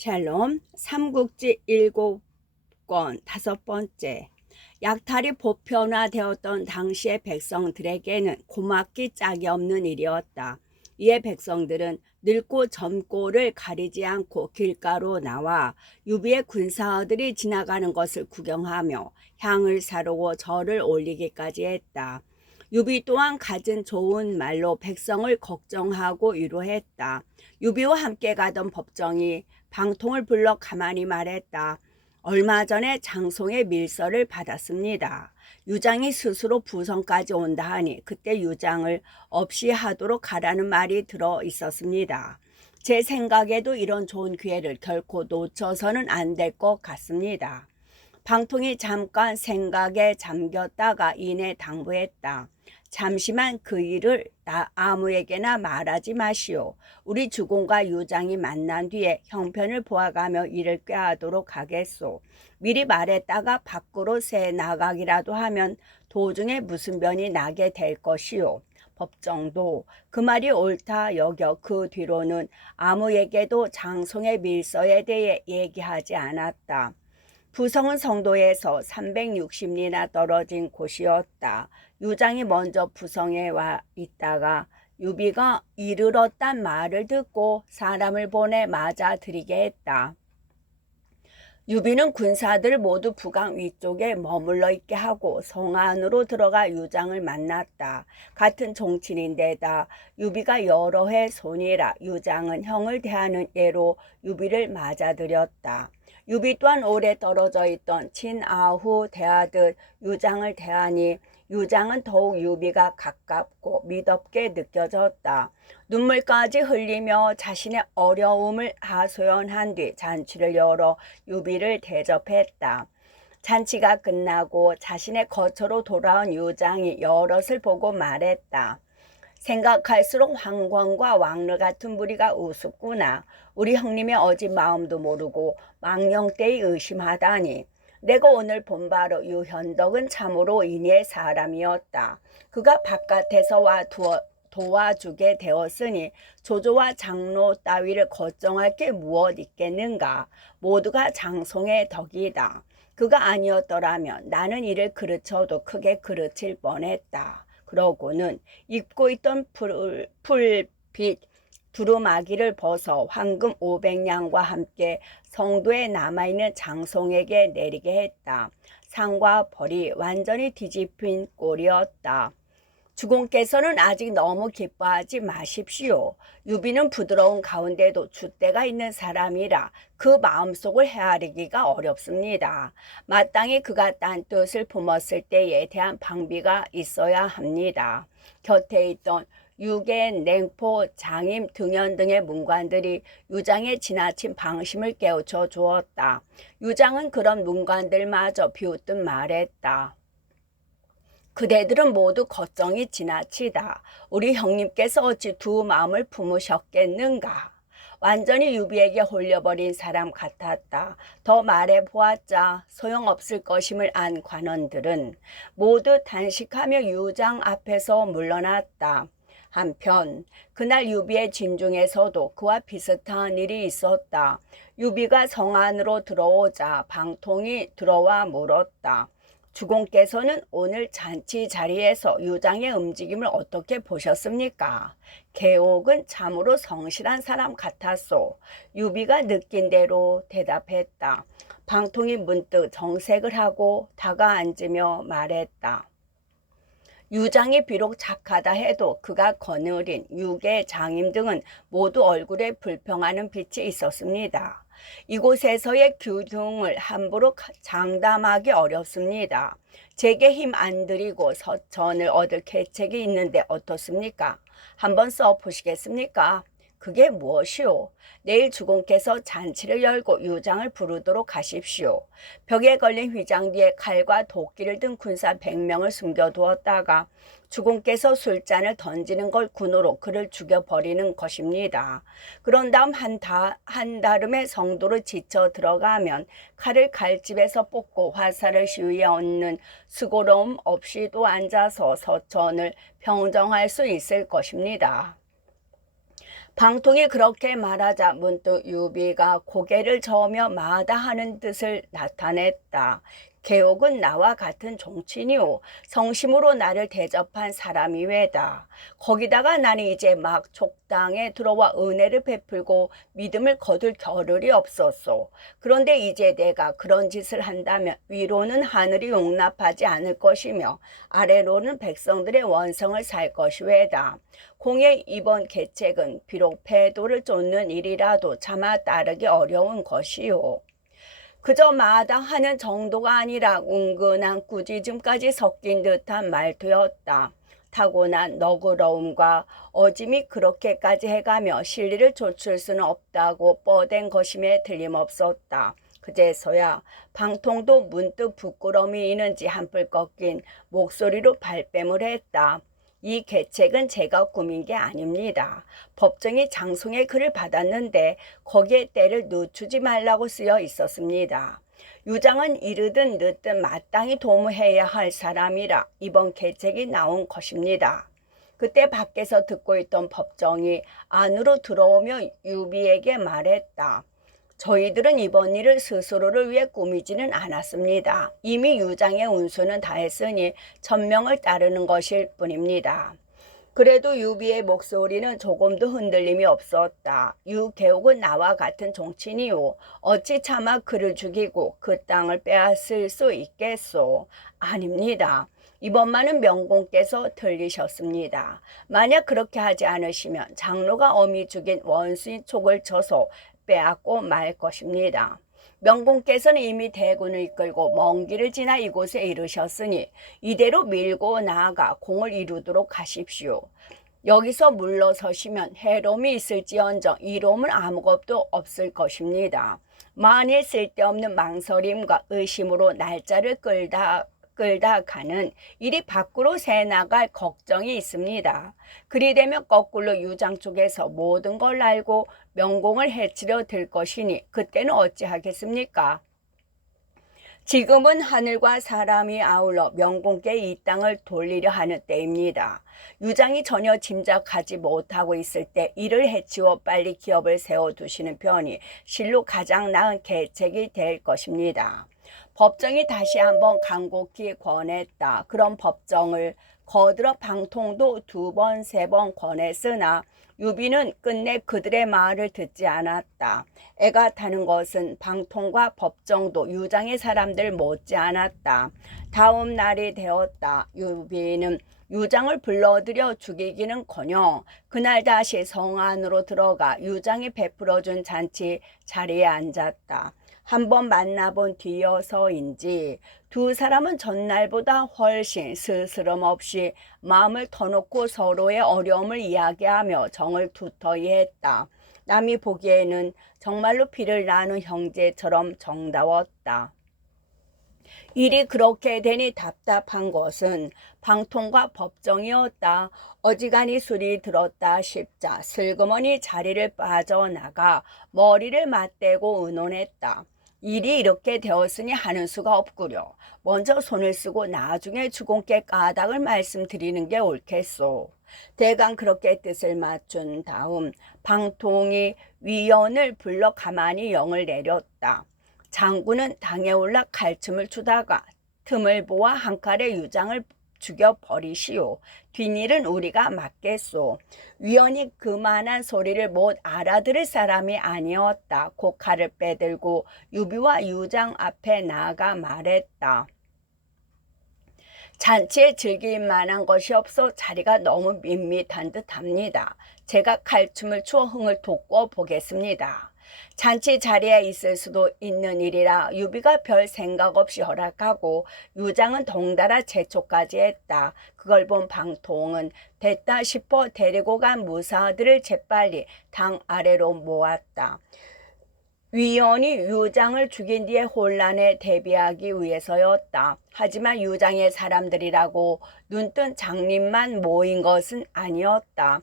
샬롬 삼국지 7권 5번째. 약탈이 보편화되었던 당시의 백성들에게는 고맙기 짝이 없는 일이었다. 이에 백성들은 늙고 젊고를 가리지 않고 길가로 나와 유비의 군사들이 지나가는 것을 구경하며 향을 사르고 절을 올리기까지 했다. 유비 또한 갖은 좋은 말로 백성을 걱정하고 위로했다. 유비와 함께 가던 법정이 방통을 불러 가만히 말했다. 얼마 전에 장송의 밀서를 받았습니다. 유장이 스스로 부성까지 온다 하니 그때 유장을 없이 하도록 하라는 말이 들어 있었습니다. 제 생각에도 이런 좋은 기회를 결코 놓쳐서는 안 될 것 같습니다. 방통이 잠깐 생각에 잠겼다가 이내 당부했다. 잠시만 그 일을 아무에게나 말하지 마시오. 우리 주공과 유장이 만난 뒤에 형편을 보아가며 일을 꾀하도록 하겠소. 미리 말했다가 밖으로 새 나가기라도 하면 도중에 무슨 변이 나게 될 것이오. 법정도 그 말이 옳다 여겨 그 뒤로는 아무에게도 장송의 밀서에 대해 얘기하지 않았다. 부성은 성도에서 360리나 떨어진 곳이었다. 유장이 먼저 부성에 와 있다가 유비가 이르렀단 말을 듣고 사람을 보내 맞아들이게 했다. 유비는 군사들 모두 부강 위쪽에 머물러 있게 하고 성 안으로 들어가 유장을 만났다. 같은 종친인데다 유비가 여러 해 손이라 유장은 형을 대하는 예로 유비를 맞아들였다. 유비 또한 오래 떨어져 있던 친아후 대하듯 유장을 대하니 유장은 더욱 유비가 가깝고 미덥게 느껴졌다. 눈물까지 흘리며 자신의 어려움을 하소연한 뒤 잔치를 열어 유비를 대접했다. 잔치가 끝나고 자신의 거처로 돌아온 유장이 여럿을 보고 말했다. 생각할수록 황권과 왕르 같은 무리가 우습구나. 우리 형님의 어진 마음도 모르고 망령되이 의심하다니. 내가 오늘 본 바로 유현덕은 참으로 인의 사람이었다. 그가 바깥에서 와 도와주게 되었으니 조조와 장로 따위를 걱정할 게 무엇 있겠는가. 모두가 장송의 덕이다. 그가 아니었더라면 나는 이를 그르쳐도 크게 그르칠 뻔했다. 그러고는 입고 있던 풀빛 두루마기를 벗어 황금 500냥과 함께 성도에 남아있는 장송에게 내리게 했다. 상과 벌이 완전히 뒤집힌 꼴이었다. 주공께서는 아직 너무 기뻐하지 마십시오. 유비는 부드러운 가운데도 줏대가 있는 사람이라 그 마음속을 헤아리기가 어렵습니다. 마땅히 그가 딴 뜻을 품었을 때에 대한 방비가 있어야 합니다. 곁에 있던 유계, 냉포, 장임, 등연 등의 문관들이 유장의 지나친 방심을 깨우쳐 주었다. 유장은 그런 문관들마저 비웃듯 말했다. 그대들은 모두 걱정이 지나치다. 우리 형님께서 어찌 두 마음을 품으셨겠는가. 완전히 유비에게 홀려버린 사람 같았다. 더 말해보았자 소용없을 것임을 안 관원들은 모두 단식하며 유장 앞에서 물러났다. 한편 그날 유비의 진중에서도 그와 비슷한 일이 있었다. 유비가 성 안으로 들어오자 방통이 들어와 물었다. 주공께서는 오늘 잔치 자리에서 유장의 움직임을 어떻게 보셨습니까? 계옥은 참으로 성실한 사람 같았소. 유비가 느낀 대로 대답했다. 방통이 문득 정색을 하고 다가앉으며 말했다. 유장이 비록 착하다 해도 그가 거느린 유계, 장임 등은 모두 얼굴에 불평하는 빛이 있었습니다. 이곳에서의 규등을 함부로 장담하기 어렵습니다. 제게 힘 안 들이고 서천을 얻을 계책이 있는데 어떻습니까? 한번 써보시겠습니까? 그게 무엇이오? 내일 주공께서 잔치를 열고 유장을 부르도록 하십시오. 벽에 걸린 휘장 뒤에 칼과 도끼를 든 군사 100명을 숨겨두었다가 주공께서 술잔을 던지는 걸 군으로 그를 죽여버리는 것입니다. 그런 다음 한다름에 성도를 지쳐 들어가면 칼을 칼집에서 뽑고 화살을 시위에 얹는 수고로움 없이도 앉아서 서천을 평정할 수 있을 것입니다. 방통이 그렇게 말하자 문득 유비가 고개를 저으며 마다하는 뜻을 나타냈다. 개옥은 나와 같은 종친이오. 성심으로 나를 대접한 사람이 왜다. 거기다가 나는 이제 막 족당에 들어와 은혜를 베풀고 믿음을 거둘 겨를이 없었소. 그런데 이제 내가 그런 짓을 한다면 위로는 하늘이 용납하지 않을 것이며 아래로는 백성들의 원성을 살 것이 왜다. 공의 이번 계책은 비록 패도를 쫓는 일이라도 차마 따르기 어려운 것이요. 그저 마다하는 정도가 아니라 은근한 꾸짖음까지 섞인 듯한 말투였다. 타고난 너그러움과 어짐이 그렇게까지 해가며 실리를 좇을 수는 없다고 뻗댄 것임에 틀림없었다. 그제서야 방통도 문득 부끄러움이 있는지 한풀 꺾인 목소리로 발뺌을 했다. 이 계책은 제가 꾸민 게 아닙니다. 법정이 장송의 글을 받았는데 거기에 때를 늦추지 말라고 쓰여 있었습니다. 유장은 이르든 늦든 마땅히 도모해야 할 사람이라 이번 계책이 나온 것입니다. 그때 밖에서 듣고 있던 법정이 안으로 들어오며 유비에게 말했다. 저희들은 이번 일을 스스로를 위해 꾸미지는 않았습니다. 이미 유장의 운수는 다했으니 천명을 따르는 것일 뿐입니다. 그래도 유비의 목소리는 조금도 흔들림이 없었다. 유개옥은 나와 같은 종친이요. 어찌 차마 그를 죽이고 그 땅을 빼앗을 수 있겠소? 아닙니다. 이번만은 명공께서 틀리셨습니다. 만약 그렇게 하지 않으시면 장로가 엄히 죽인 원수인 촉을 쳐서 빼앗고 말 것입니다. 명공께서는 이미 대군을 이끌고 먼 길을 지나 이곳에 이르셨으니 이대로 밀고 나아가 공을 이루도록 하십시오. 여기서 물러서시면 해로움이 있을지언정 이로움은 아무것도 없을 것입니다. 만일 쓸데없는 망설임과 의심으로 날짜를 끌다 가는 일이 밖으로 새나갈 걱정이 있습니다. 그리 되면 거꾸로 유장 쪽에서 모든 걸 알고 명공을 해치려 들 것이니 그때는 어찌하겠습니까? 지금은 하늘과 사람이 아울러 명공께 이 땅을 돌리려 하는 때입니다. 유장이 전혀 짐작하지 못하고 있을 때 이를 해치워 빨리 기업을 세워두시는 편이 실로 가장 나은 계책이 될 것입니다. 법정이 다시 한번 간곡히 권했다. 그런 법정을 거들어 방통도 2번, 3번 권했으나 유비는 끝내 그들의 말을 듣지 않았다. 애가 타는 것은 방통과 법정도 유장의 사람들 못지않았다. 다음 날이 되었다. 유비는 유장을 불러들여 죽이기는커녕 그날 다시 성 안으로 들어가 유장이 베풀어준 잔치 자리에 앉았다. 한번 만나본 뒤여서인지 두 사람은 전날보다 훨씬 스스럼 없이 마음을 터놓고 서로의 어려움을 이야기하며 정을 두터이 했다. 남이 보기에는 정말로 피를 나눈 형제처럼 정다웠다. 일이 그렇게 되니 답답한 것은 방통과 법정이었다. 어지간히 술이 들었다 싶자 슬그머니 자리를 빠져나가 머리를 맞대고 의논했다. 일이 이렇게 되었으니 하는 수가 없구려. 먼저 손을 쓰고 나중에 주공께 까닭을 말씀드리는 게 옳겠소. 대강 그렇게 뜻을 맞춘 다음 방통이 위원을 불러 가만히 영을 내렸다. 장군은 당에 올라 칼춤을 추다가 틈을 보아 한 칼에 유장을 죽여버리시오. 뒷일은 우리가 맡겠소. 위원이 그만한 소리를 못 알아들을 사람이 아니었다. 곧 칼을 빼들고 유비와 유장 앞에 나아가 말했다. 잔치에 즐길 만한 것이 없어 자리가 너무 밋밋한 듯합니다. 제가 칼춤을 추어 흥을 돋궈 보겠습니다. 잔치 자리에 있을 수도 있는 일이라 유비가 별 생각 없이 허락하고 유장은 덩달아 재촉까지 했다. 그걸 본 방통은 됐다 싶어 데리고 간 무사들을 재빨리 당 아래로 모았다. 위원이 유장을 죽인 뒤에 혼란에 대비하기 위해서였다. 하지만 유장의 사람들이라고 눈뜬 장님만 모인 것은 아니었다.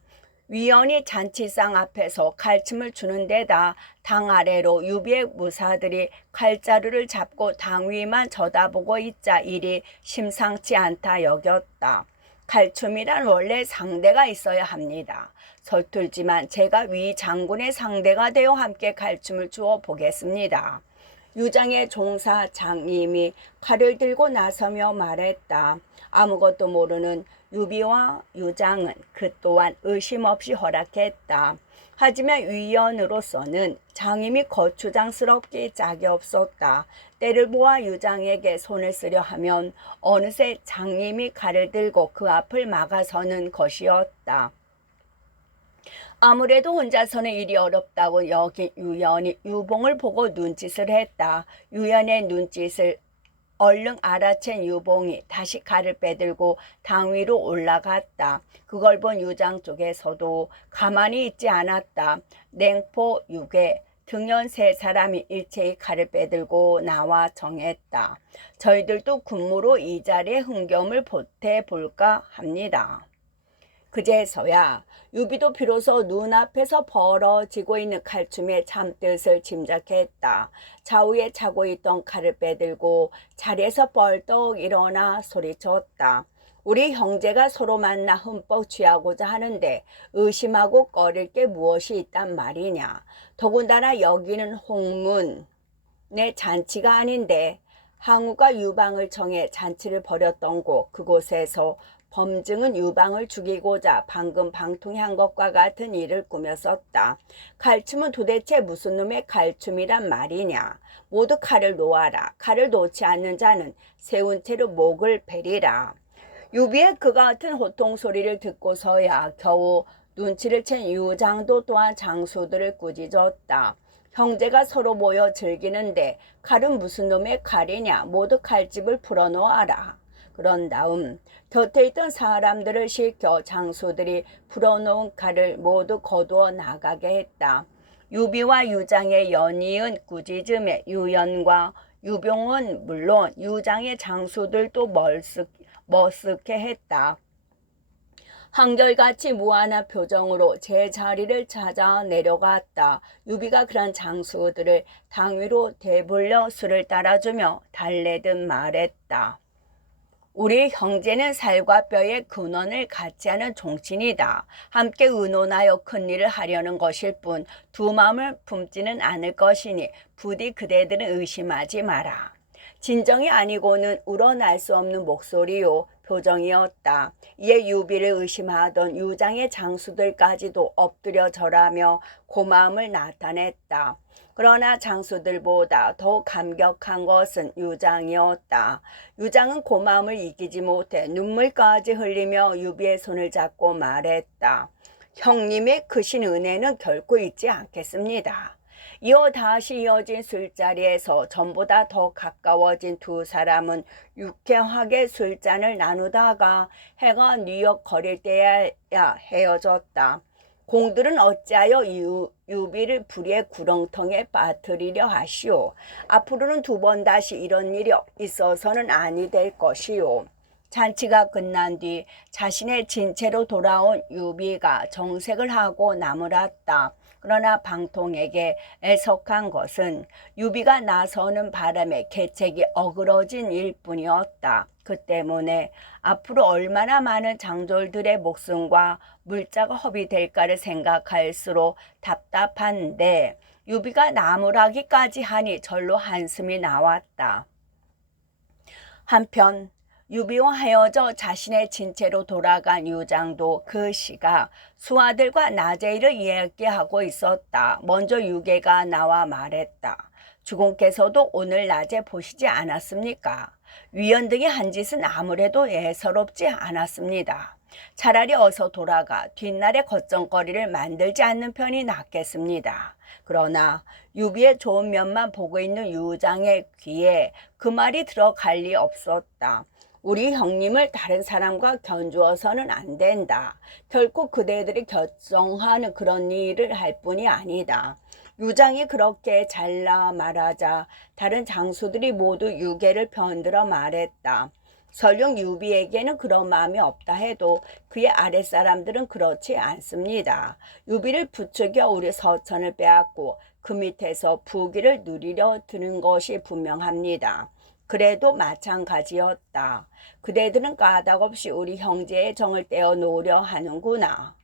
위원이 잔치상 앞에서 칼춤을 추는 데다 당 아래로 유비의 무사들이 칼자루를 잡고 당 위만 쳐다보고 있자 일이 심상치 않다 여겼다. 칼춤이란 원래 상대가 있어야 합니다. 서툴지만 제가 위 장군의 상대가 되어 함께 칼춤을 추어 보겠습니다. 유장의 종사 장님이 칼을 들고 나서며 말했다. 아무것도 모르는 유비와 유장은 그 또한 의심 없이 허락했다. 하지만 위원으로서는 장임이 거추장스럽기 짝이 없었다. 때를 보아 유장에게 손을 쓰려 하면 어느새 장님이 칼을 들고 그 앞을 막아서는 것이었다. 아무래도 혼자서는 일이 어렵다고 여긴 유연이 유봉을 보고 눈짓을 했다. 유연의 눈짓을 얼른 알아챈 유봉이 다시 칼을 빼들고 당 위로 올라갔다. 그걸 본 유장 쪽에서도 가만히 있지 않았다. 냉포, 유괴, 등연 세 사람이 일체의 칼을 빼들고 나와 정했다. 저희들도 군무로 이 자리에 흥겸을 보태볼까 합니다. 그제서야 유비도 비로소 눈앞에서 벌어지고 있는 칼춤의 참뜻을 짐작했다. 좌우에 차고 있던 칼을 빼들고 자리에서 벌떡 일어나 소리쳤다. 우리 형제가 서로 만나 흠뻑 취하고자 하는데 의심하고 꺼릴 게 무엇이 있단 말이냐. 더군다나 여기는 홍문의 잔치가 아닌데 항우가 유방을 청해 잔치를 벌였던 곳, 그곳에서 범증은 유방을 죽이고자 방금 방통한 것과 같은 일을 꾸몄었다. 칼춤은 도대체 무슨 놈의 칼춤이란 말이냐. 모두 칼을 놓아라. 칼을 놓지 않는 자는 세운 채로 목을 베리라. 유비의 그가 같은 호통 소리를 듣고서야 겨우 눈치를 챈 유장도 또한 장수들을 꾸짖었다. 형제가 서로 모여 즐기는데 칼은 무슨 놈의 칼이냐. 모두 칼집을 풀어놓아라. 그런 다음 곁에 있던 사람들을 시켜 장수들이 풀어놓은 칼을 모두 거두어 나가게 했다. 유비와 유장의 연이은 꾸짖음에 유연과 유병은 물론 유장의 장수들도 머쓱해했다. 한결같이 무한한 표정으로 제자리를 찾아 내려갔다. 유비가 그런 장수들을 당 위로 대불려 술을 따라주며 달래듯 말했다. 우리 형제는 살과 뼈의 근원을 같이 하는 종친이다. 함께 의논하여 큰 일을 하려는 것일 뿐 두 마음을 품지는 않을 것이니 부디 그대들은 의심하지 마라. 진정이 아니고는 우러날 수 없는 목소리요 표정이었다. 이에 유비를 의심하던 유장의 장수들까지도 엎드려 절하며 고마움을 나타냈다. 그러나 장수들보다 더 감격한 것은 유장이었다. 유장은 고마움을 이기지 못해 눈물까지 흘리며 유비의 손을 잡고 말했다. 형님의 크신 은혜는 결코 잊지 않겠습니다. 이어 다시 이어진 술자리에서 전보다 더 가까워진 두 사람은 유쾌하게 술잔을 나누다가 해가 뉘역거릴 때야 헤어졌다. 공들은 어찌하여 유비를 불의의 구렁텅이에 빠뜨리려 하시오. 앞으로는 두 번 다시 이런 일이 있어서는 아니 될 것이오. 잔치가 끝난 뒤 자신의 진채로 돌아온 유비가 정색을 하고 나무랐다. 그러나 방통에게 애석한 것은 유비가 나서는 바람에 계책이 어그러진 일뿐이었다. 그 때문에 앞으로 얼마나 많은 장졸들의 목숨과 물자가 허비될까를 생각할수록 답답한데 유비가 나무라기까지 하니 절로 한숨이 나왔다. 한편 유비와 헤어져 자신의 진채로 돌아간 유장도 그 시각 수하들과 낮에 일을 이야기하고 있었다. 먼저 유계가 나와 말했다. 주공께서도 오늘 낮에 보시지 않았습니까? 위원 등이 한 짓은 아무래도 예사롭지 않았습니다. 차라리 어서 돌아가 뒷날에 걱정거리를 만들지 않는 편이 낫겠습니다. 그러나 유비의 좋은 면만 보고 있는 유장의 귀에 그 말이 들어갈 리 없었다. 우리 형님을 다른 사람과 견주어서는 안 된다. 결코 그대들이 결정하는 그런 일을 할 뿐이 아니다. 유장이 그렇게 잘라 말하자 다른 장수들이 모두 유계를 편들어 말했다. 설령 유비에게는 그런 마음이 없다 해도 그의 아랫사람들은 그렇지 않습니다. 유비를 부추겨 우리 서천을 빼앗고 그 밑에서 부귀를 누리려 드는 것이 분명합니다. 그래도 마찬가지였다. 그대들은 까닭없이 우리 형제의 정을 떼어놓으려 하는구나.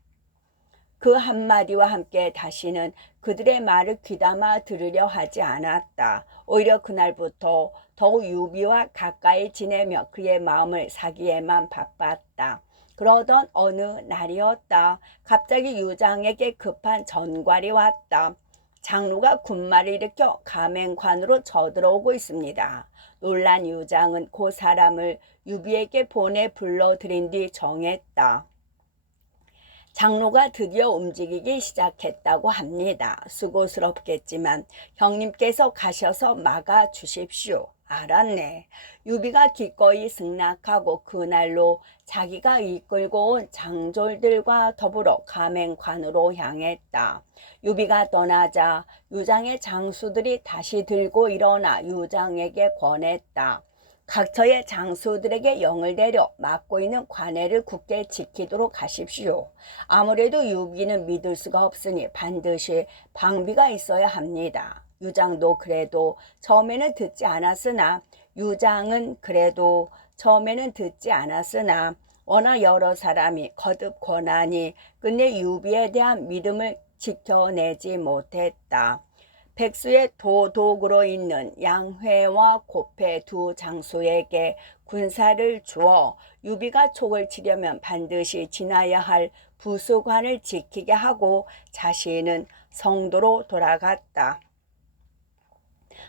그 한마디와 함께 다시는 그들의 말을 귀담아 들으려 하지 않았다. 오히려 그날부터 더욱 유비와 가까이 지내며 그의 마음을 사기에만 바빴다. 그러던 어느 날이었다. 갑자기 유장에게 급한 전갈이 왔다. 장로가 군마를 일으켜 가맹관으로 쳐들어오고 있습니다. 놀란 유장은 그 사람을 유비에게 보내 불러들인 뒤 정했다. 장로가 드디어 움직이기 시작했다고 합니다. 수고스럽겠지만 형님께서 가셔서 막아 주십시오. 알았네. 유비가 기꺼이 승낙하고 그날로 자기가 이끌고 온 장졸들과 더불어 가맹관으로 향했다. 유비가 떠나자 유장의 장수들이 다시 들고 일어나 유장에게 권했다. 각처의 장수들에게 영을 내려 맡고 있는 관해를 굳게 지키도록 하십시오. 아무래도 유비는 믿을 수가 없으니 반드시 방비가 있어야 합니다. 유장도 그래도 처음에는 듣지 않았으나 워낙 여러 사람이 거듭 권하니 끝내 유비에 대한 믿음을 지켜내지 못했다. 백수의 도독으로 있는 양회와 고패 두 장수에게 군사를 주어 유비가 촉을 치려면 반드시 지나야 할 부수관을 지키게 하고 자신은 성도로 돌아갔다.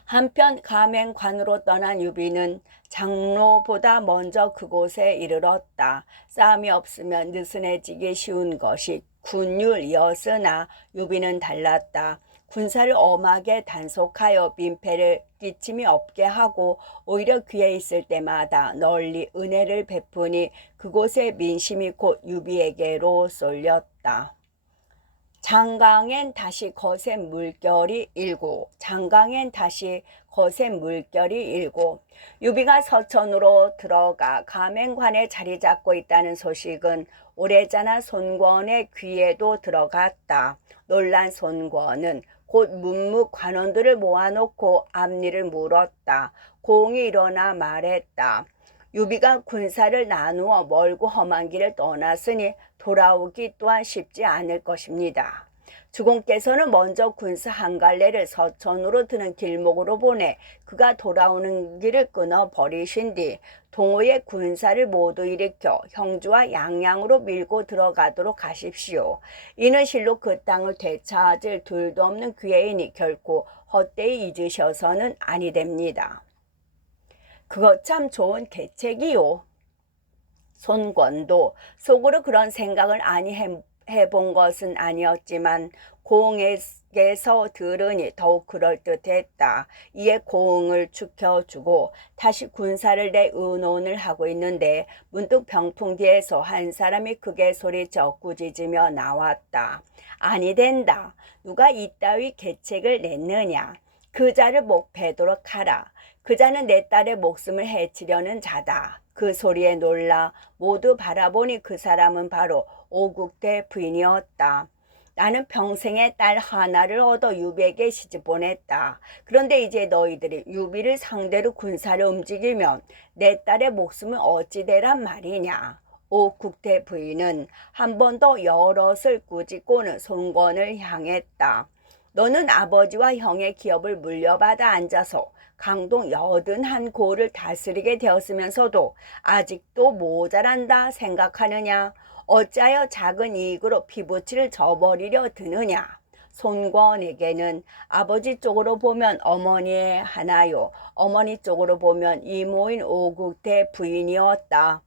한편 가맹관으로 떠난 유비는 장로보다 먼저 그곳에 이르렀다. 싸움이 없으면 느슨해지기 쉬운 것이 군율이었으나 유비는 달랐다. 군사를 엄하게 단속하여 민폐를 끼침이 없게 하고 오히려 기회 있을 때마다 널리 은혜를 베푸니 그곳의 민심이 곧 유비에게로 쏠렸다. 장강엔 다시 거센 물결이 일고 유비가 서천으로 들어가 가맹관에 자리 잡고 있다는 소식은 오래전에 손권의 귀에도 들어갔다. 놀란 손권은 곧 문무 관원들을 모아놓고 앞일을 물었다. 공이 일어나 말했다. 유비가 군사를 나누어 멀고 험한 길을 떠났으니 돌아오기 또한 쉽지 않을 것입니다. 주공께서는 먼저 군사 한 갈래를 서천으로 드는 길목으로 보내 그가 돌아오는 길을 끊어버리신 뒤 동호의 군사를 모두 일으켜 형주와 양양으로 밀고 들어가도록 하십시오. 이는 실로 그 땅을 되찾을 둘도 없는 기회이니 결코 헛되이 잊으셔서는 아니 됩니다. 그거 참 좋은 계책이요. 손권도 속으로 그런 생각을 아니 해본 것은 아니었지만 고흥에게서 들으니 더욱 그럴듯했다. 이에 고흥을 축혀주고 다시 군사를 내 의논을 하고 있는데 문득 병풍 뒤에서 한 사람이 크게 소리쳐 꾸짖으며 나왔다. 아니 된다. 누가 이따위 계책을 냈느냐. 그 자를 목패도록 하라. 그 자는 내 딸의 목숨을 해치려는 자다. 그 소리에 놀라 모두 바라보니 그 사람은 바로 오국대 부인이었다. 나는 평생에 딸 하나를 얻어 유비에게 시집 보냈다. 그런데 이제 너희들이 유비를 상대로 군사를 움직이면 내 딸의 목숨은 어찌 되란 말이냐. 오국대 부인은 한 번 더 여럿을 꾸짖고는 손권을 향했다. 너는 아버지와 형의 기업을 물려받아 앉아서 강동 81고를 다스리게 되었으면서도 아직도 모자란다 생각하느냐? 어찌하여 작은 이익으로 피부치를 저버리려 드느냐? 손권에게는 아버지 쪽으로 보면 어머니의 하나요, 어머니 쪽으로 보면 이모인 오국대 부인이었다.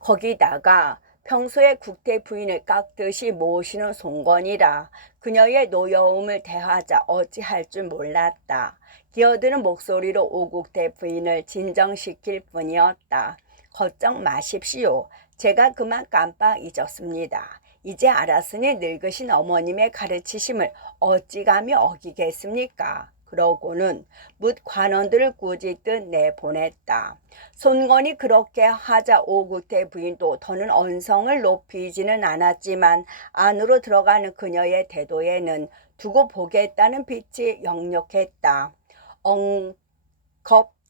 거기다가 평소에 국대 부인을 깎듯이 모시는 손권이라 그녀의 노여움을 대하자 어찌할 줄 몰랐다. 기어드는 목소리로 오국대 부인을 진정시킬 뿐이었다. 걱정 마십시오. 제가 그만 깜빡 잊었습니다. 이제 알았으니 늙으신 어머님의 가르치심을 어찌 감히 어기겠습니까? 그러고는 뭇 관원들을 꾸짖듯 내보냈다. 손권이 그렇게 하자 오국대 부인도 더는 언성을 높이지는 않았지만 안으로 들어가는 그녀의 태도에는 두고 보겠다는 빛이 역력했다.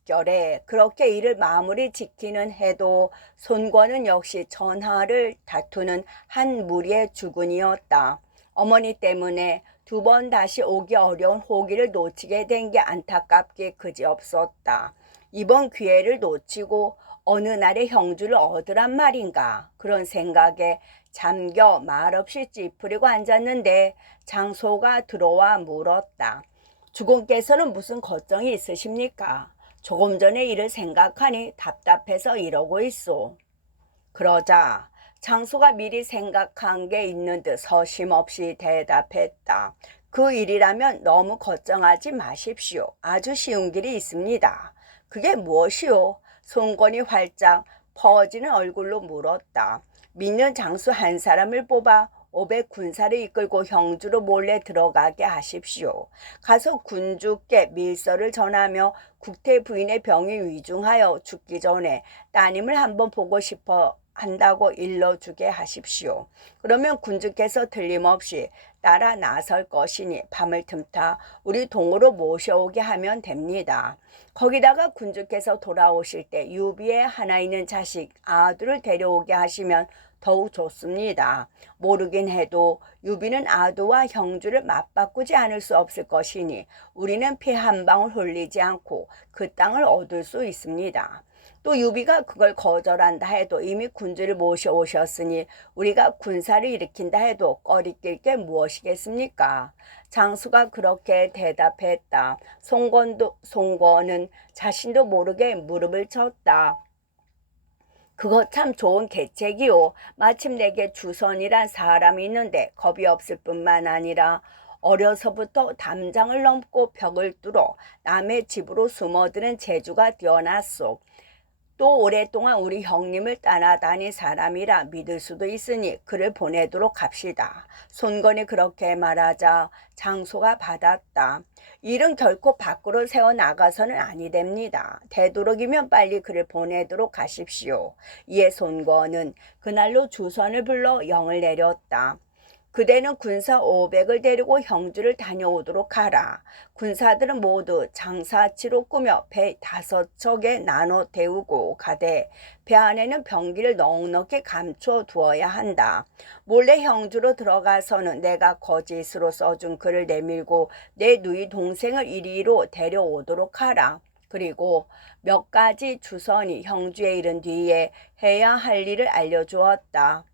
집결해 그렇게 일을 마무리 지키는 해도 손권은 역시 전하를 다투는 한 무리의 주군이었다. 어머니 때문에 두 번 다시 오기 어려운 호기를 놓치게 된 게 안타깝게 그지없었다. 이번 기회를 놓치고 어느 날에 형주를 얻으란 말인가 그런 생각에 잠겨 말없이 찌푸리고 앉았는데 장소가 들어와 물었다. 주공께서는 무슨 걱정이 있으십니까? 조금 전에 일을 생각하니 답답해서 이러고 있소. 그러자 장소가 미리 생각한 게 있는 듯 서심없이 대답했다. 그 일이라면 너무 걱정하지 마십시오. 아주 쉬운 길이 있습니다. 그게 무엇이오? 송건이 활짝 퍼지는 얼굴로 물었다. 믿는 장수 한 사람을 뽑아 500 군사를 이끌고 형주로 몰래 들어가게 하십시오. 가서 군주께 밀서를 전하며 국태 부인의 병이 위중하여 죽기 전에 따님을 한번 보고 싶어 한다고 일러주게 하십시오. 그러면 군주께서 틀림없이 따라 나설 것이니 밤을 틈타 우리 동으로 모셔오게 하면 됩니다. 거기다가 군주께서 돌아오실 때 유비에 하나 있는 자식 아두를 데려오게 하시면 더욱 좋습니다. 모르긴 해도 유비는 아두와 형주를 맞바꾸지 않을 수 없을 것이니 우리는 피 한 방울 흘리지 않고 그 땅을 얻을 수 있습니다. 또 유비가 그걸 거절한다 해도 이미 군주를 모셔오셨으니 우리가 군사를 일으킨다 해도 꺼리낄 게 무엇이겠습니까? 장수가 그렇게 대답했다. 송건은 자신도 모르게 무릎을 쳤다. 그거 참 좋은 계책이오. 마침 내게 주선이란 사람이 있는데 겁이 없을 뿐만 아니라 어려서부터 담장을 넘고 벽을 뚫어 남의 집으로 숨어드는 재주가 뛰어났소. 또 오랫동안 우리 형님을 따라다닌 사람이라 믿을 수도 있으니 그를 보내도록 합시다. 손건이 그렇게 말하자 장소가 받았다. 일은 결코 밖으로 세워나가서는 아니 됩니다. 되도록이면 빨리 그를 보내도록 하십시오. 이에 손건은 그날로 주선을 불러 영을 내렸다. 그대는 군사 500을 데리고 형주를 다녀오도록 하라. 군사들은 모두 장사치로 꾸며 배 5척에 나눠 태우고 가되 배 안에는 병기를 넉넉히 감춰 두어야 한다. 몰래 형주로 들어가서는 내가 거짓으로 써준 글을 내밀고 내 누이 동생을 이리로 데려오도록 하라. 그리고 몇 가지 주선이 형주에 이른 뒤에 해야 할 일을 알려주었다.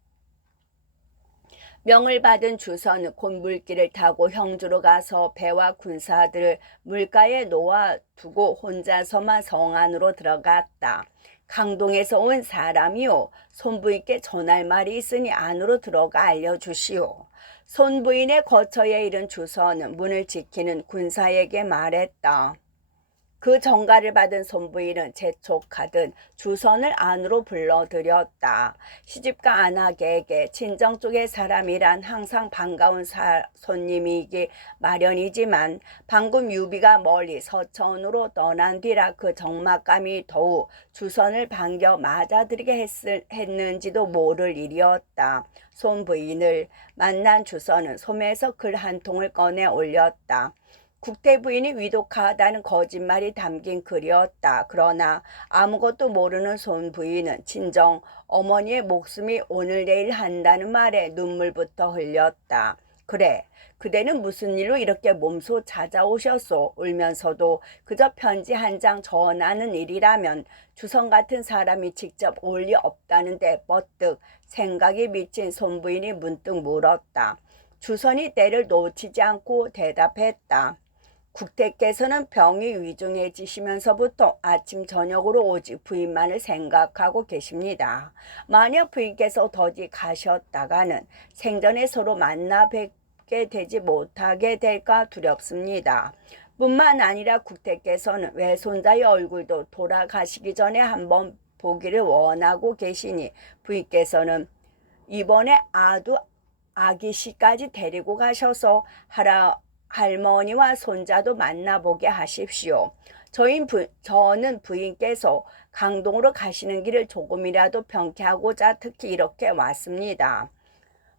명을 받은 주선은 곧 물길을 타고 형주로 가서 배와 군사들을 물가에 놓아두고 혼자서만 성 안으로 들어갔다. 강동에서 온 사람이요. 손부인께 전할 말이 있으니 안으로 들어가 알려주시오. 손부인의 거처에 이른 주선은 문을 지키는 군사에게 말했다. 그 전가를 받은 손부인은 재촉하듯 주선을 안으로 불러들였다. 시집가 안하계에게 친정 쪽의 사람이란 항상 반가운 손님이기 마련이지만 방금 유비가 멀리 서천으로 떠난 뒤라 그 적막감이 더욱 주선을 반겨 맞아들이게 했는지도 모를 일이었다. 손부인을 만난 주선은 소매에서 글 한 통을 꺼내 올렸다. 국태 부인이 위독하다는 거짓말이 담긴 글이었다. 그러나 아무것도 모르는 손 부인은 친정 어머니의 목숨이 오늘 내일 한다는 말에 눈물부터 흘렸다. 그래, 그대는 무슨 일로 이렇게 몸소 찾아오셨소? 울면서도 그저 편지 한 장 전하는 일이라면 주선 같은 사람이 직접 올 리 없다는데 버뜩 생각이 미친 손 부인이 문득 물었다. 주선이 때를 놓치지 않고 대답했다. 국태께서는 병이 위중해지시면서부터 아침 저녁으로 오직 부인만을 생각하고 계십니다. 만약 부인께서 더디 가셨다가는 생전에 서로 만나 뵙게 되지 못하게 될까 두렵습니다. 뿐만 아니라 국태께서는 외손자의 얼굴도 돌아가시기 전에 한번 보기를 원하고 계시니 부인께서는 이번에 아기씨까지 데리고 가셔서 할머니와 손자도 만나보게 하십시오. 저는 부인께서 강동으로 가시는 길을 조금이라도 병쾌하고자 특히 이렇게 왔습니다.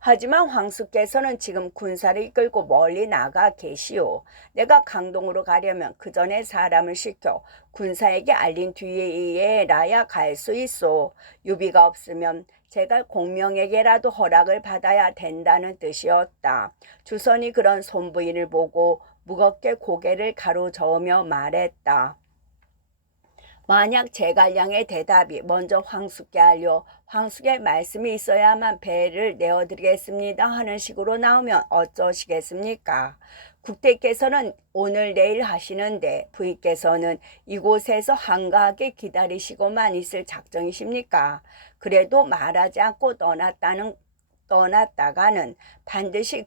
하지만 황수께서는 지금 군사를 이끌고 멀리 나가 계시오. 내가 강동으로 가려면 그 전에 사람을 시켜 군사에게 알린 뒤에라야 갈 수 있어. 유비가 없으면 제가 공명에게라도 허락을 받아야 된다는 뜻이었다. 주선이 그런 손부인을 보고 무겁게 고개를 가로저으며 말했다. 만약 제갈량의 대답이 먼저 황숙께 알려 황숙의 말씀이 있어야만 배를 내어드리겠습니다 하는 식으로 나오면 어쩌시겠습니까? 국대께서는 오늘 내일 하시는데 부인께서는 이곳에서 한가하게 기다리시고만 있을 작정이십니까? 그래도 말하지 않고 떠났다가는 반드시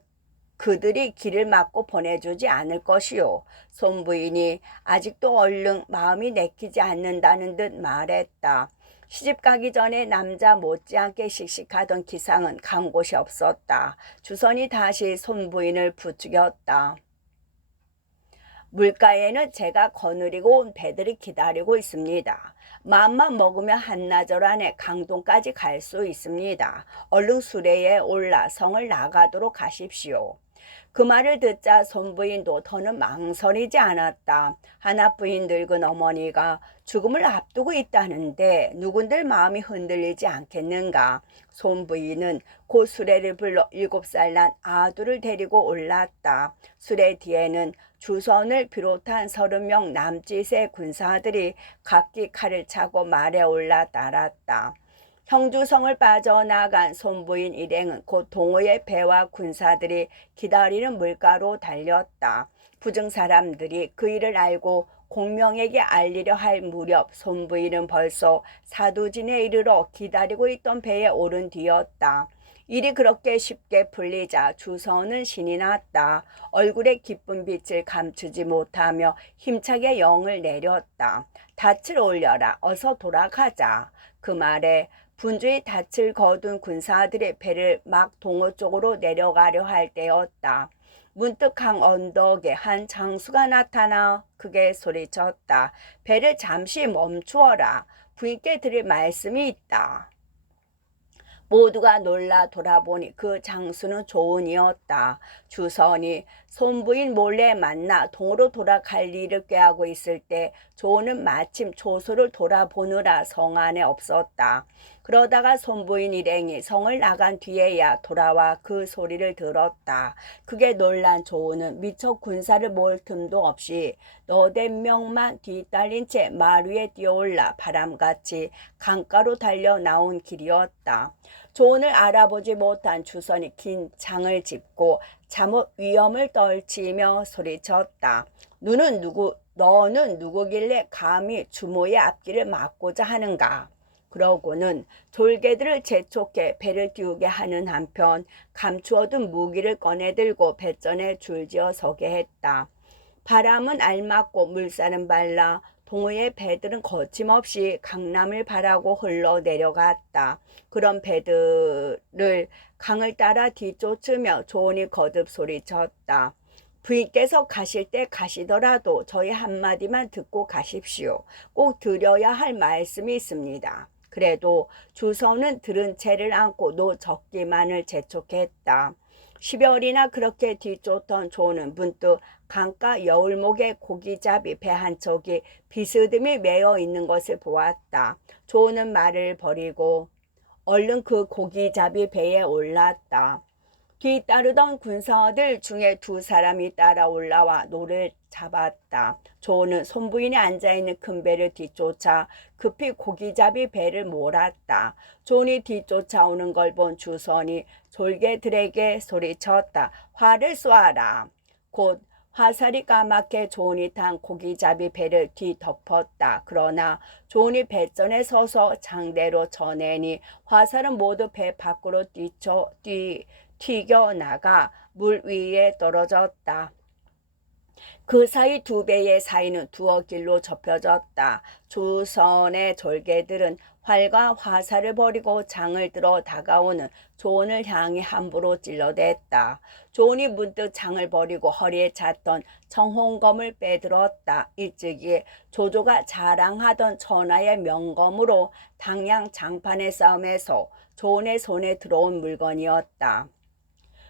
그들이 길을 막고 보내주지 않을 것이요. 손부인이 아직도 얼른 마음이 내키지 않는다는 듯 말했다. 시집가기 전에 남자 못지않게 씩씩하던 기상은 간 곳이 없었다. 주선이 다시 손부인을 부추겼다. 물가에는 제가 거느리고 온 배들이 기다리고 있습니다. 마음만 먹으면 한나절 안에 강동까지 갈 수 있습니다. 얼른 수레에 올라 성을 나가도록 하십시오. 그 말을 듣자 손부인도 더는 망설이지 않았다. 하나뿐인 늙은 어머니가 죽음을 앞두고 있다는데 누군들 마음이 흔들리지 않겠는가. 손부인은 곧 수레를 불러 7살 난 아들을 데리고 올랐다. 수레 뒤에는 주선을 비롯한 30명 남짓의 군사들이 각기 칼을 차고 말에 올라 따랐다. 형주성을 빠져나간 손부인 일행은 곧 동호의 배와 군사들이 기다리는 물가로 달렸다. 부증 사람들이 그 일을 알고 공명에게 알리려 할 무렵 손부인은 벌써 사두진에 이르러 기다리고 있던 배에 오른 뒤였다. 일이 그렇게 쉽게 풀리자 주선은 신이 났다. 얼굴에 기쁜 빛을 감추지 못하며 힘차게 영을 내렸다. 닻을 올려라. 어서 돌아가자. 그 말에 분주히 닻을 거둔 군사들의 배를 막 동호 쪽으로 내려가려 할 때였다. 문득 강 언덕에 한 장수가 나타나 크게 소리쳤다. 배를 잠시 멈추어라. 부인께 드릴 말씀이 있다. 모두가 놀라 돌아보니 그 장수는 조은이었다. 주선이 손부인 몰래 만나 동으로 돌아갈 일을 꾀하고 있을 때 조은은 마침 조소를 돌아보느라 성 안에 없었다. 그러다가 손부인 일행이 성을 나간 뒤에야 돌아와 그 소리를 들었다. 그게 놀란 조은은 미처 군사를 모을 틈도 없이 너댓 명만 뒤따린 채 말 위에 뛰어올라 바람같이 강가로 달려 나온 길이었다. 조언을 알아보지 못한 주선이 긴 창을 짚고 잠옷 위험을 떨치며 소리쳤다. 너는 누구길래 감히 주모의 앞길을 막고자 하는가? 그러고는 졸개들을 재촉해 배를 띄우게 하는 한편 감추어둔 무기를 꺼내들고 배전에 줄지어 서게 했다. 바람은 알맞고 물살은 발라 동호의 배들은 거침없이 강남을 바라고 흘러내려갔다. 그런 배들을 강을 따라 뒤쫓으며 조은이 거듭 소리쳤다. 부인께서 가실 때 가시더라도 저희 한마디만 듣고 가십시오. 꼭 드려야 할 말씀이 있습니다. 그래도 주선은 들은 채를 안고 노적기만을 재촉했다. 10여일이나 그렇게 뒤쫓던 조는 문득 강가 여울목에 고기잡이 배 한 척이 비스듬히 매어 있는 것을 보았다. 조는 말을 버리고 얼른 그 고기잡이 배에 올랐다. 뒤따르던 군사들 중에 2사람이 따라 올라와 노를 잡았다. 조는 손부인이 앉아있는 큰 배를 뒤쫓아 급히 고기잡이 배를 몰았다. 존이 뒤쫓아오는 걸 본 주선이 졸개들에게 소리쳤다. 화를 쏘아라. 곧 화살이 까맣게 존이 탄 고기잡이 배를 뒤덮었다. 그러나 존이 배전에 서서 장대로 쳐내니 화살은 모두 배 밖으로 튀겨나가 물 위에 떨어졌다. 그 사이 2배의 사이는 두어 길로 좁혀졌다. 조선의 졸개들은 활과 화살을 버리고 장을 들어 다가오는 조은을 향해 함부로 찔러댔다. 조은이 문득 장을 버리고 허리에 찼던 청홍검을 빼들었다. 일찍이 조조가 자랑하던 천하의 명검으로 당양 장판의 싸움에서 조은의 손에 들어온 물건이었다.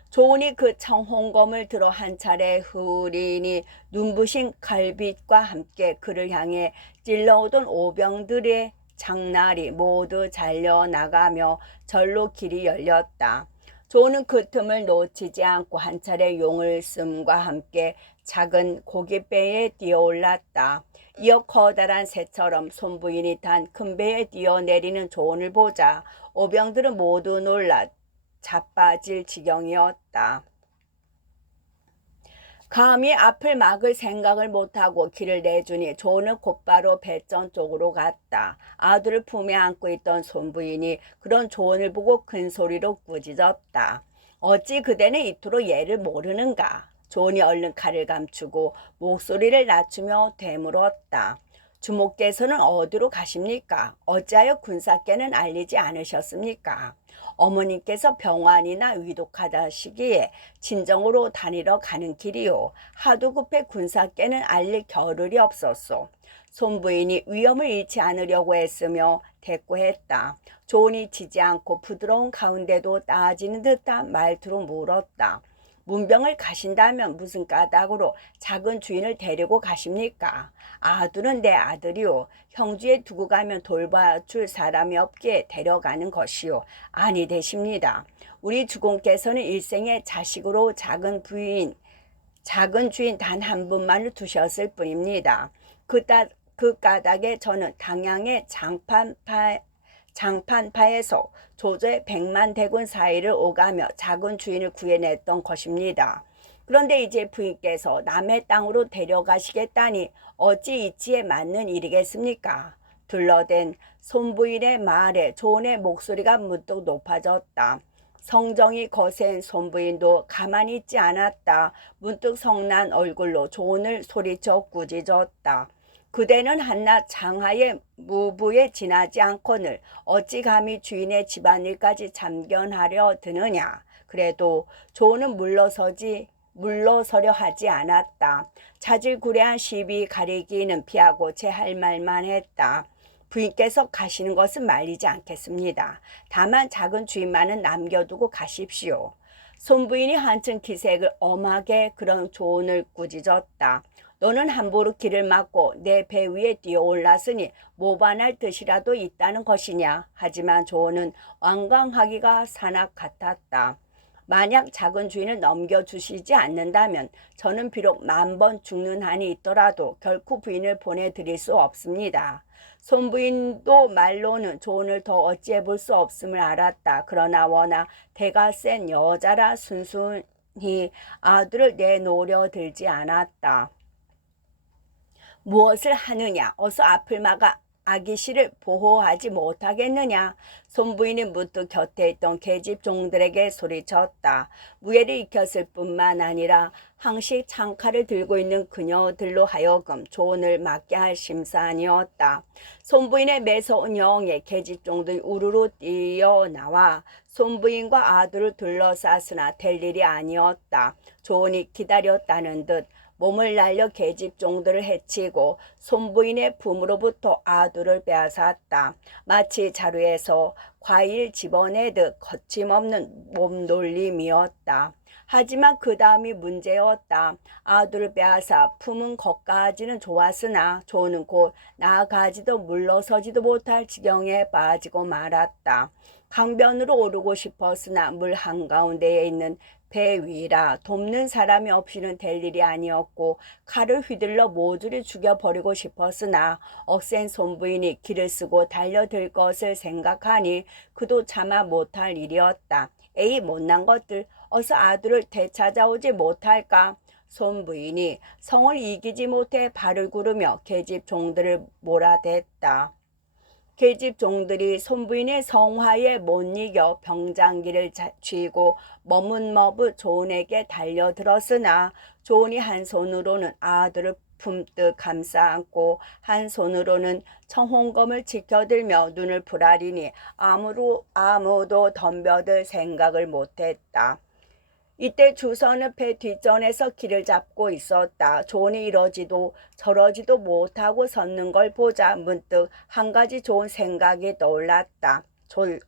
조은이 그 청홍검을 들어 한 차례 흐리니 눈부신 갈빛과 함께 그를 향해 찔러오던 오병들의 장날이 모두 잘려나가며 절로 길이 열렸다. 조은은 그 틈을 놓치지 않고 한 차례 용을 씀과 함께 작은 고깃배에 뛰어올랐다. 이어 커다란 새처럼 손부인이 탄 큰 배에 뛰어내리는 조은을 보자 오병들은 모두 놀라 자빠질 지경이었다. 감히 앞을 막을 생각을 못하고 길을 내주니 조은은 곧바로 배전 쪽으로 갔다. 아들을 품에 안고 있던 손부인이 그런 조은을 보고 큰 소리로 꾸짖었다. 어찌 그대는 이토록 예를 모르는가? 조은이 얼른 칼을 감추고 목소리를 낮추며 되물었다. 주목께서는 어디로 가십니까? 어찌하여 군사께는 알리지 않으셨습니까? 어머님께서 병환이나 위독하다시기에 친정으로 다니러 가는 길이요. 하도 급해 군사께는 알릴 겨를이 없었소. 손부인이 위험을 잃지 않으려고 애쓰며 대꾸했다. 조은이 지지 않고 부드러운 가운데도 따지는 듯한 말투로 물었다. 문병을 가신다면 무슨 까닭으로 작은 주인을 데리고 가십니까? 아들은 내 아들이요. 형주에 두고 가면 돌봐줄 사람이 없기에 데려가는 것이요. 아니 되십니다. 우리 주공께서는 일생에 자식으로 작은 주인 단 한 분만을 두셨을 뿐입니다. 그 까닭에 저는 당양의 장판파에서 조조의 100만 대군 사이를 오가며 작은 주인을 구해냈던 것입니다. 그런데 이제 부인께서 남의 땅으로 데려가시겠다니 어찌 이치에 맞는 일이겠습니까? 둘러댄 손부인의 말에 조은의 목소리가 문득 높아졌다. 성정이 거센 손부인도 가만히 있지 않았다. 문득 성난 얼굴로 조은을 소리쳐 꾸짖었다. 그대는 한낱 장하의 무부에 지나지 않거늘 어찌 감히 주인의 집안일까지 참견하려 드느냐. 그래도 조은은 물러서려 하지 않았다. 자질구레한 시비 가리기는 피하고 제 할 말만 했다. 부인께서 가시는 것은 말리지 않겠습니다. 다만 작은 주인만은 남겨두고 가십시오. 손부인이 한층 기색을 엄하게 그런 조은을 꾸짖었다. 너는 함부로 길을 막고 내 배 위에 뛰어올랐으니 모반할 뜻이라도 있다는 것이냐. 하지만 조은은 완강하기가 사납 같았다. 만약 작은 주인을 넘겨주시지 않는다면 저는 비록 10,000번 죽는 한이 있더라도 결코 부인을 보내드릴 수 없습니다. 손부인도 말로는 조은을 더 어찌해 볼 수 없음을 알았다. 그러나 워낙 대가 센 여자라 순순히 아들을 내놓으려 들지 않았다. 무엇을 하느냐? 어서 앞을 막아 아기씨를 보호하지 못하겠느냐? 손부인이 문득 곁에 있던 계집종들에게 소리쳤다. 무예를 익혔을 뿐만 아니라 항시 창칼을 들고 있는 그녀들로 하여금 조언을 맡게 할 심산이었다. 손부인의 매서운 영에 계집종들이 우르르 뛰어나와 손부인과 아들을 둘러쌌으나 될 일이 아니었다. 조언이 기다렸다는 듯 몸을 날려 계집종들을 해치고 손부인의 품으로부터 아들을 빼앗았다. 마치 자루에서 과일 집어내듯 거침없는 몸놀림이었다. 하지만 그 다음이 문제였다. 아들을 빼앗아 품은 것까지는 좋았으나 조는 곧 나아가지도 물러서지도 못할 지경에 빠지고 말았다. 강변으로 오르고 싶었으나 물 한가운데에 있는 배 위라 돕는 사람이 없이는 될 일이 아니었고 칼을 휘둘러 모두를 죽여버리고 싶었으나 억센 손부인이 길을 쓰고 달려들 것을 생각하니 그도 참아 못할 일이었다. 에이 못난 것들 어서 아들을 되찾아오지 못할까? 손부인이 성을 이기지 못해 발을 구르며 계집 종들을 몰아댔다. 계집 종들이 손부인의 성화에 못 이겨 병장기를 쥐고 머뭇머뭇 조은에게 달려들었으나 조은이 한 손으로는 아들을 품뜻 감싸 안고 한 손으로는 청홍검을 지켜들며 눈을 부라리니 아무도 덤벼들 생각을 못했다. 이때 주선은 배 뒷전에서 길을 잡고 있었다. 조은이 이러지도 저러지도 못하고 섰는 걸 보자 문득 한 가지 좋은 생각이 떠올랐다.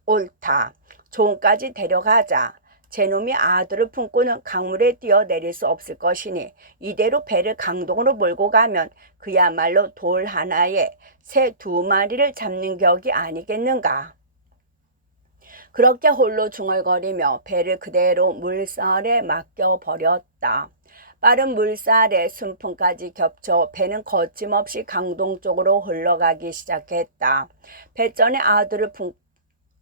옳다. 조은까지 데려가자. 제놈이 아들을 품고는 강물에 뛰어내릴 수 없을 것이니 이대로 배를 강동으로 몰고 가면 그야말로 돌 하나에 새 2마리를 잡는 격이 아니겠는가. 그렇게 홀로 중얼거리며 배를 그대로 물살에 맡겨버렸다. 빠른 물살에 순풍까지 겹쳐 배는 거침없이 강동 쪽으로 흘러가기 시작했다. 배전에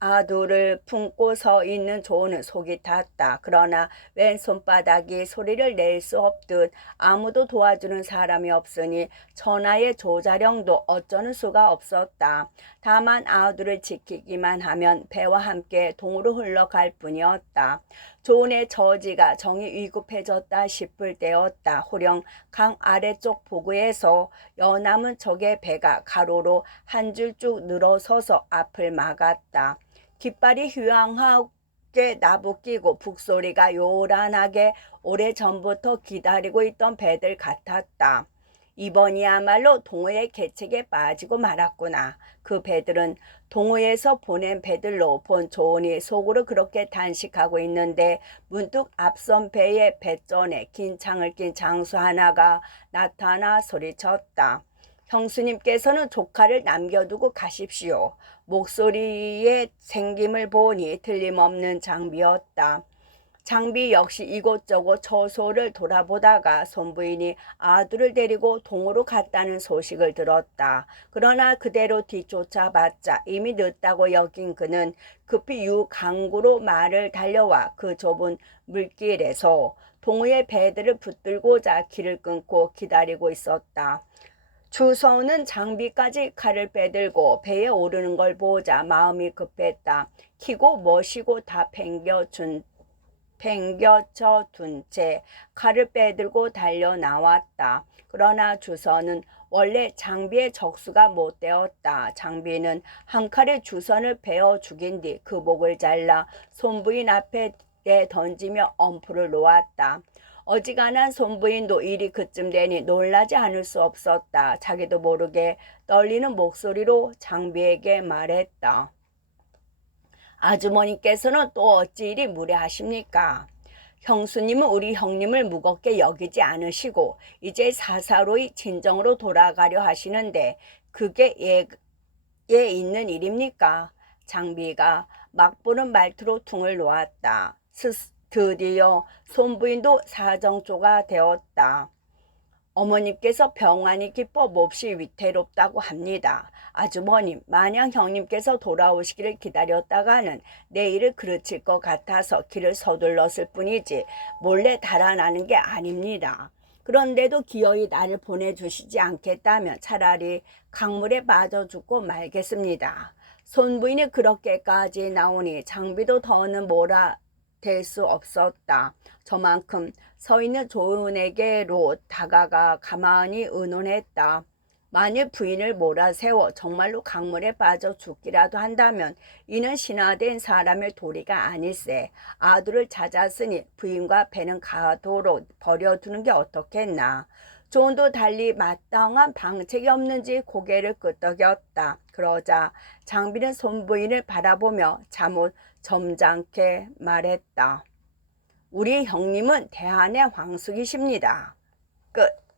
아들을 품고 서 있는 조는 속이 탔다. 그러나 왼손바닥이 소리를 낼 수 없듯 아무도 도와주는 사람이 없으니 천하의 조자령도 어쩌는 수가 없었다. 다만 아들을 지키기만 하면 배와 함께 동으로 흘러갈 뿐이었다. 조은의 저지가 정이 위급해졌다 싶을 때였다. 호령 강 아래쪽 보구에서 여남은 적의 배가 가로로 한 줄 쭉 늘어서서 앞을 막았다. 깃발이 휘황하게 나부끼고 북소리가 요란하게 오래전부터 기다리고 있던 배들 같았다. 이번이야말로 동호의 계책에 빠지고 말았구나. 그 배들은 동호에서 보낸 배들로 본 조은이 속으로 그렇게 단식하고 있는데 문득 앞선 배의 배전에 긴 창을 낀 장수 하나가 나타나 소리쳤다. 형수님께서는 조카를 남겨두고 가십시오. 목소리의 생김을 보니 틀림없는 장비였다. 장비 역시 이곳저곳 처소를 돌아보다가 손부인이 아들을 데리고 동으로 갔다는 소식을 들었다. 그러나 그대로 뒤쫓아봤자 이미 늦다고 여긴 그는 급히 유강구로 말을 달려와 그 좁은 물길에서 동호의 배들을 붙들고자 길을 끊고 기다리고 있었다. 주서는 장비까지 칼을 빼들고 배에 오르는 걸 보자 마음이 급했다. 키고 머시고 다 팽겨쳐 둔 채 칼을 빼들고 달려 나왔다. 그러나 주서는 원래 장비의 적수가 못 되었다. 장비는 한 칼에 주선을 베어 죽인 뒤 그 목을 잘라 손부인 앞에 던지며 엄포를 놓았다. 어지간한 손부인도 일이 그쯤 되니 놀라지 않을 수 없었다. 자기도 모르게 떨리는 목소리로 장비에게 말했다. 아주머니께서는 또 어찌 이리 무례하십니까? 형수님은 우리 형님을 무겁게 여기지 않으시고 이제 사사로이 친정으로 돌아가려 하시는데 그게 예에 있는 일입니까? 장비가 막보는 말투로 퉁을 놓았다. 드디어 손부인도 사정조가 되었다. 어머님께서 병환이 기뻐 몹시 위태롭다고 합니다. 아주머님, 만약 형님께서 돌아오시기를 기다렸다가는 내일을 그르칠 것 같아서 길을 서둘렀을 뿐이지 몰래 달아나는 게 아닙니다. 그런데도 기어이 나를 보내주시지 않겠다면 차라리 강물에 빠져 죽고 말겠습니다. 손부인이 그렇게까지 나오니 장비도 더는 뭐라 될 수 없었다. 저만큼 서 있는 조은에게로 다가가 가만히 의논했다. 만일 부인을 몰아세워 정말로 강물에 빠져 죽기라도 한다면 이는 신화된 사람의 도리가 아닐세. 아들을 찾았으니 부인과 배는 가도록 버려두는 게 어떻겠나. 조은도 달리 마땅한 방책이 없는지 고개를 끄덕였다. 그러자 장비는 손부인을 바라보며 잠옷 점잖게 말했다. 우리 형님은 대한의 황숙이십니다. 끝.